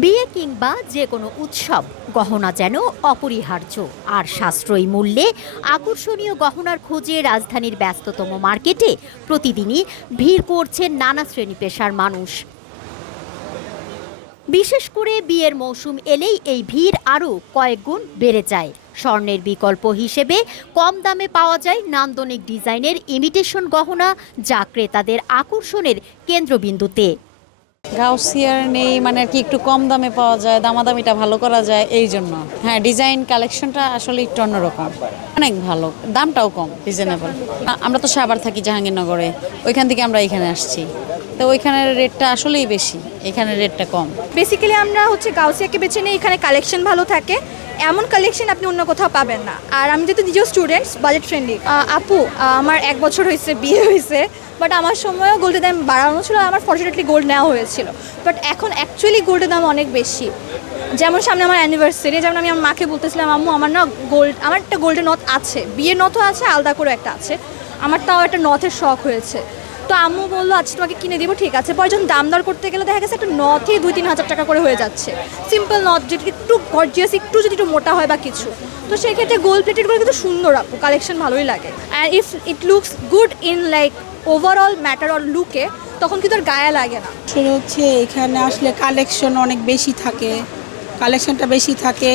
বিয়ে কিংবা যে কোনো উৎসব গহনা যেন অপরিহার্য, আর সাশ্রয়ী মূল্যে আকর্ষণীয় গহনার খোঁজে রাজধানীর ব্যস্ততম মার্কেটে প্রতিদিনই ভিড় করছেন নানা শ্রেণী পেশার মানুষ। বিশেষ করে বিয়ের মৌসুম এলেই এই ভিড় আরও কয়েক গুণ বেড়ে যায়। স্বর্ণের বিকল্প হিসেবে কম দামে পাওয়া যায় নান্দনিক ডিজাইনের ইমিটেশন গহনা, যা ক্রেতাদের আকর্ষণের কেন্দ্রবিন্দুতে। গাউসিয়ার নেই মানে আর কি, একটু কম দামে পাওয়া যায়, দামাদামিটা ভালো করা যায়, এই জন্য। হ্যাঁ, ডিজাইন কালেকশনটা আসলে একটু অন্যরকম, অনেক ভালো, দামটাও কম, রিজনেবল। আমরা তো সাভার থাকি, জাহাঙ্গীরনগরে, ওইখান থেকে আমরা এখানে আসছি, তো ওইখানের রেটটা আসলেই বেশি, এখানের রেটটা কম। বেসিক্যালি আমরা গাউসিয়াকে বেছে নিই, এখানে কালেকশন ভালো থাকে, এমন কালেকশন আপনি অন্য কোথাও পাবেন না। আর আমি যেহেতু নিজেও স্টুডেন্টস, বাজেট ফ্রেন্ডলি। আপু, আমার 1 বছর হয়েছে, বিয়ে হয়েছে, বাট আমার সময়ও গোল্ডের দাম বাড়ানো ছিল, আমার ফর্চুনেটলি গোল্ড নেওয়া হয়েছিল। বাট এখন অ্যাকচুয়ালি গোল্ডের দাম অনেক বেশি। যেমন সামনে আমার অ্যানিভার্সারি, যেমন আমি আমার মাকে বলতেছিলাম, আম্মু আমার না আমার একটা গোল্ডের নথ আছে, বিয়ের নথও আছে, আলাদা করে একটা আছে, আমার তাও একটা নথের শখ হয়েছে। তো আম্মু বললো আচ্ছা তোমাকে কিনে দিব, ঠিক আছে। পরে যখন দাম দর করতে গেলে দেখা গেছে একটা নথই 2-3 হাজার টাকা করে হয়ে যাচ্ছে। সিম্পল নথ যেটি একটু গর্জিয়াস, একটু যদি একটু মোটা হয় বা কিছু, তো সেক্ষেত্রে গোল্ড প্লেটেডগুলো কিন্তু সুন্দর, আপু কালেকশন ভালোই লাগে। And if it looks good in like overall matter or লুকে, তখন কিন্তু আর গায়ে লাগে না। আসলে হচ্ছে এখানে আসলে কালেকশন অনেক বেশি থাকে, কালেকশনটা বেশি থাকে,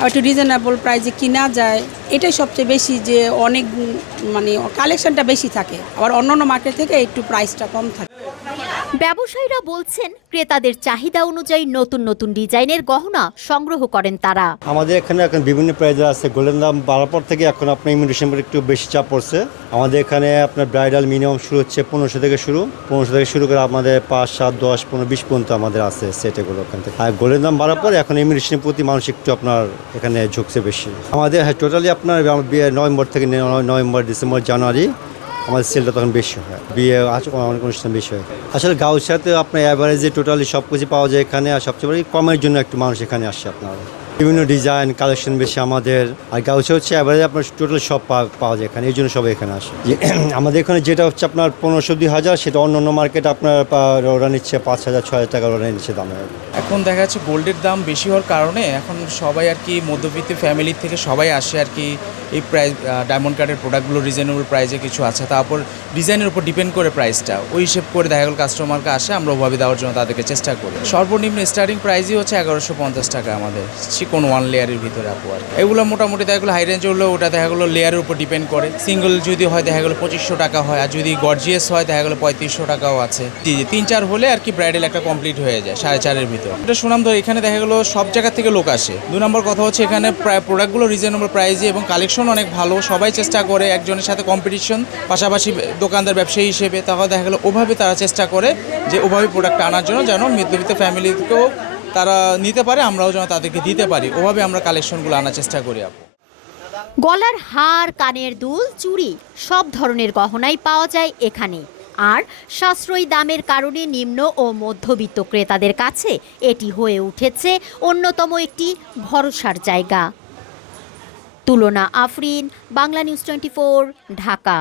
আর একটু রিজনেবল প্রাইসে কিনা যায়, এটাই সবচেয়ে বেশি, যে অনেক মানে কালেকশনটা বেশি থাকে, আবার অন্যান্য মার্কেট থেকে একটু প্রাইসটা কম থাকে। ব্যবসায়ীরা বলছেন ক্রেতাদের চাহিদা অনুযায়ী নতুন নতুন ডিজাইনের গহনা সংগ্রহ করেন তারা। আমাদের এখানে এখন বিভিন্ন প্রাইজে আছে। গোল্ডের দাম বাড়ার পর থেকে এখন আপনার ইমিটেশন একটু বেশি চাপ পড়ছে। আমাদের এখানে আপনার ব্রাইডাল মিনিমাম শুরু হচ্ছে 1500 থেকে শুরু করে আমাদের 5, 7, 10, 15, 20 পর্যন্ত আমাদের আছে সেটগুলো ওখান থেকে। আর গোল্ডের দাম বাড়ার পর এখন ইমিটেশনের প্রতি মানুষ একটু আপনার এখানে ঝুঁকছে বেশি। আমাদের টোটালি আপনার নভেম্বর থেকে নভেম্বর, ডিসেম্বর, জানুয়ারি আমাদের সেলটা তখন বেশি হয়, বিয়ে অনেক অনুষ্ঠান বেশি হয়। আসলে গাউসিয়াতে আপনার অ্যাভারেজে টোটালি সব কিছু পাওয়া যায় এখানে, আর সবচেয়ে বড় কমের জন্য একটু মানুষ এখানে আসছে। আপনার বিভিন্ন ডিজাইন কালেকশন বেশি আমাদের, আর গাউসিয়া হচ্ছে অ্যাভারেজ আপনার টোটালি সব পাওয়া যায় এখানে, এই জন্য সবাই এখানে আসে। আমাদের এখানে যেটা হচ্ছে আপনার 1500-2000, সেটা অন্য অন্য মার্কেট আপনার ওরা নিচ্ছে 5000-6000 টাকা ওরা নিচ্ছে দামে। এখন দেখা যাচ্ছে গোল্ডের দাম বেশি হওয়ার কারণে এখন সবাই আর কি মধ্যবিত্ত ফ্যামিলির থেকে সবাই আসে আর কি। এই প্রাইস ডায়মন্ড কার্ডের প্রোডাক্টগুলো রিজনেবল প্রাইসে কিছু আছে, তারপর ডিজাইনের উপর ডিপেন্ড করে প্রাইসটা ওই হিসেব করে দেখা গেল কাস্টমারকে আসে, আমরা ওভাবে দেওয়ার জন্য তাদেরকে চেষ্টা করি। সর্বনিম্ন স্টার্টিং প্রাইসই হচ্ছে 1150 টাকা আমাদের, চিকন 1 লেয়ারের ভিতরে আপু। আর এগুলো মোটামুটি দেখা গেলো হাই রেঞ্জ হলো, ওটা দেখা গেলো লেয়ারের উপর ডিপেন্ড করে। সিঙ্গেল যদি হয় দেখা গেলো 2500 টাকা হয়, আর যদি গর্জিয়াস হয় দেখা গেলো 3500 টাকাও আছে। জি 3-4 হলে আর কি ব্রাইডাল একটা কমপ্লিট হয়ে যায় 4.5-এর ভিতর। এটা সুনাম ধরে এখানে দেখা গেলো সব জায়গা থেকে লোক আসে। 2 নম্বর কথা হচ্ছে এখানে প্রোডাক্টগুলো রিজনেবল প্রাইসে এবং কালেকশন অনেক ভালো, সবাই চেষ্টা করে একজনের সাথে কম্পিটিশন, পাশাপাশি দোকানদার ব্যবসায়ী হিসেবে তাহলে দেখা গেলো ওভাবে তারা চেষ্টা করে যে ওভাবে প্রোডাক্ট আনার জন্য, যেন মধ্যবিত্ত ফ্যামিলিকেও তারা নিতে পারে, আমরাও যেন তাদেরকে দিতে পারি, ওভাবে আমরা কালেকশনগুলো আনার চেষ্টা করি আপু। গলার হার, কানের দুল, চুড়ি সব ধরনের গহনাই পাওয়া যায় এখানে। আর সাশ্রয়ী দামের কারণে নিম্ন ও মধ্যবিত্ত ক্রেতাদের কাছে এটি হয়ে উঠেছে অন্যতম একটি ভরসার জায়গা। তুলনা আফরিন, বাংলা নিউজ 24, ঢাকা।